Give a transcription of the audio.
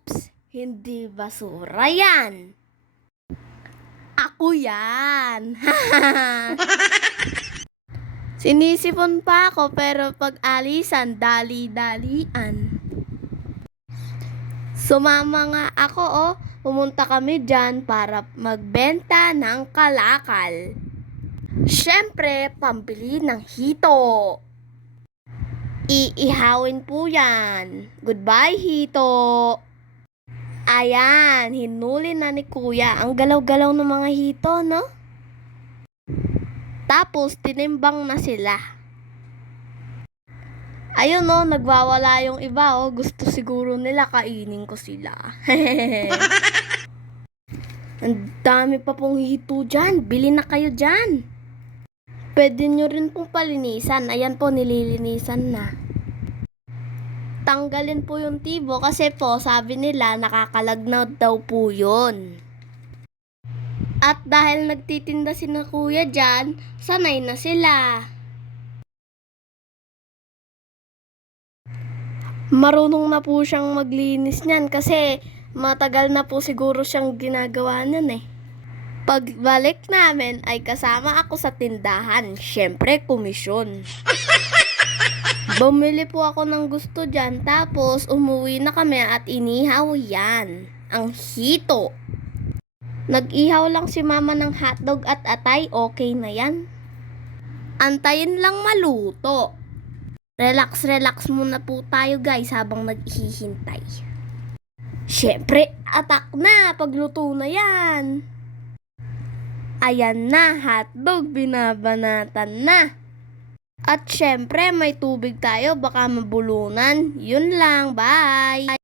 Oops! Hindi basura yan. Ako yan. Sinisipon pa ako pero pag alisan, dali-dalian. Sumama nga ako pumunta kami dyan para magbenta ng kalakal. Siyempre, pambili ng hito. Iihawin po yan. Goodbye, hito. Ayan, hinuli na ni kuya. Ang galaw-galaw ng mga hito, no? Tapos, tinimbang na sila. Ayun, no, nagwawala yung iba, Gusto siguro nila kainin ko sila. Ang dami pa pong hito dyan. Bili na kayo dyan. Pwede nyo rin pong palinisan. Ayan po, nililinisan na. Tanggalin po yung tibo kasi po, sabi nila, nakakalagnat daw po yun. At dahil nagtitinda si na kuya dyan, sanay na sila. Marunong na po siyang maglinis niyan kasi matagal na po siguro siyang ginagawa niyan. Pagbalik namin ay kasama ako sa tindahan. Siyempre, komisyon. Bumili po ako ng gusto dyan, tapos umuwi na kami at inihaw yan. Ang hito. Nag-ihaw lang si mama ng hotdog at atay, okay na yan. Antayin lang maluto. Relax muna po tayo guys habang naghihintay. Siyempre, atak na pagluto na yan. Ayan na, hotdog, binabanatan na. At syempre, may tubig tayo, baka mabulunan. Yun lang, bye!